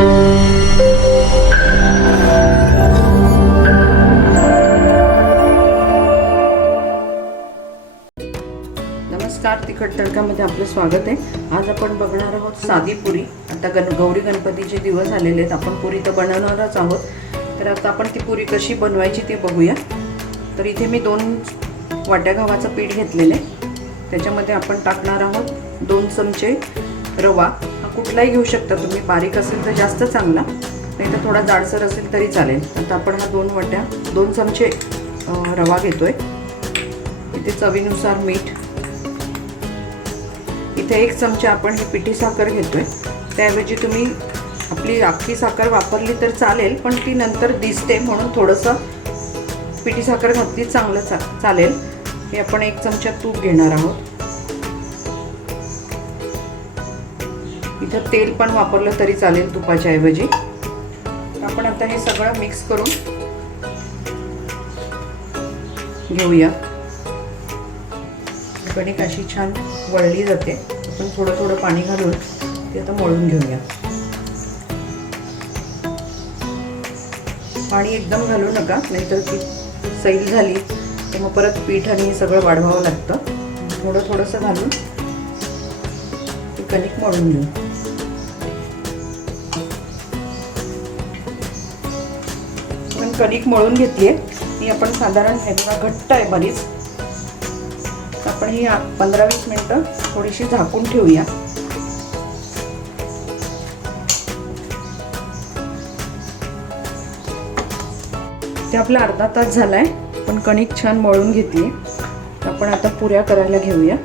नमस्कार तिखट तडकामध्ये आपलं स्वागत आहे. आज आपण बघणार आहोत साधी पुरी. आता गण गौरी गणपतीचे दिवस आलेले आहेत. आपण पुरी तर बनवणारच आहोत. तर आता आपण ती पुरी कशी बनवायची ते बघूया. तर इथे मी दोन वाट्या गव्हाचं पीठ घेतलेलं आहे. त्याच्यामध्ये आपण टाकणार आहोत दोन चमचे रवा. कुठलाही घेऊ शकता तुम्ही. बारीक असेल तर जास्त चांगला नाही तर थोडा जाडसर असेल तरी चालेल. आता आपण हा दोन वाट्या दोन चमचे रवा घेतो आहे इथे चवीनुसार मीठ. इथे एक चमचा आपण ही पिठी साखर घेतो आहे त्याऐवजी तुम्ही आपली अख्खी साखर वापरली तर चालेल पण ती नंतर दिसते म्हणून थोडंसं पिठी साखर घातली चांगलं चा चालेल. हे आपण एक चमचा तूप घेणार आहोत. इथं तेल पण वापरलं तरी चालेल तुपाच्या ऐवजी. आपण आता हे सगळं मिक्स करून घेऊया. कणिक अशी छान वळली जाते. आपण थोडं थोडं पाणी घालून ते आता मळून घेऊया. पाणी एकदम घालू नका नाहीतर ती सैल झाली तर मग परत पीठ आणि हे सगळं वाढवावं लागतं. थोडं थोडंसं घालून ती कणिक मळून घेऊ. कणिक मळून घेतलीये. ही आपण साधारण ह्याला घट्ट आहे बरीच. आपण ही पंधरा वीस मिनटं थोडीशी झाकून ठेवूया. ते आपला अर्धा तास झाला आहे पण कणिक छान मळून घेतली आपण आता पुऱ्या करायला घेऊया.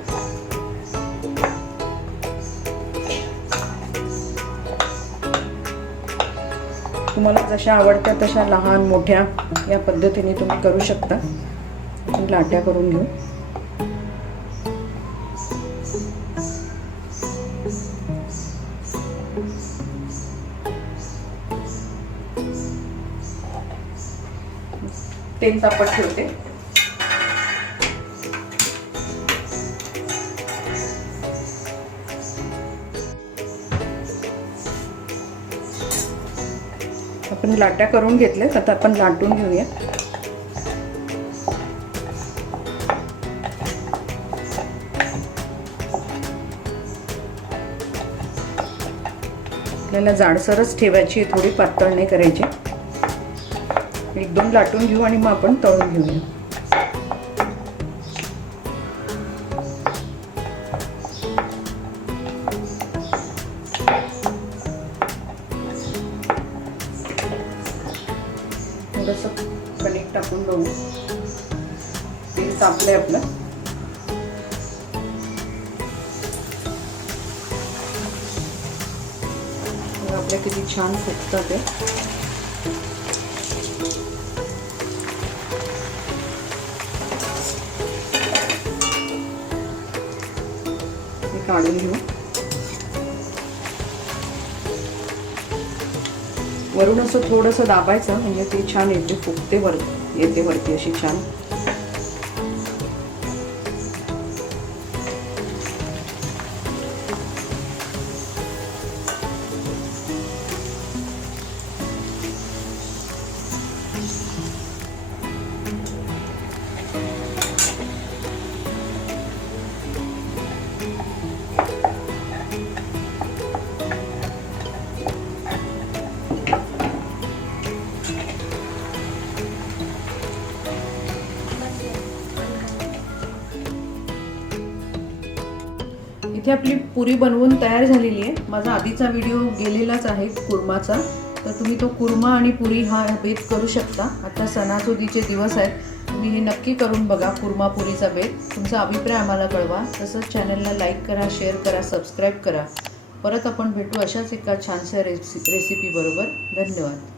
तुम्हाला जशा आवडत्या तशा लहान मोठ्या या पद्धतीने तुम्ही करू शकता. आपण लाट्या करून घेऊ. तेल तापट ठेवते. आपण लाट्या करून घेतल्या आता आपण लाटून घेऊया. आपल्याला जाडसरच ठेवायची थोडी पातळ नाही करायची. एक दोन लाटून घेऊ आणि मग आपण तळून घेऊया. थोडंसं कणिक टाकून बघू. तेल तापलंय आपलं. आपल्या किती छान फुटतं ते. काढून घेऊ. वरून असं थोडंसं दाबायचं म्हणजे ती छान येते फुगते वर येते वरती अशी छान. इथे आपली पुरी बनवून तयार झालेली आहे. माझा आधीचा व्हिडिओ गेलेलाच आहे कुर्माचा. तर तुम्ही तो कुर्मा आणि पुरी हा बेत करू शकता. आता सणासुदीचे दिवस आहेत. तुम्ही हे नक्की करून बघा कुर्मा पुरीचा बेत तुमचा अभिप्राय आम्हाला कळवा. तसंच चॅनलला लाईक करा शेअर करा सबस्क्राईब करा. परत आपण भेटू अशाच एका छानशा रेसि रेसिपीबरोबर धन्यवाद.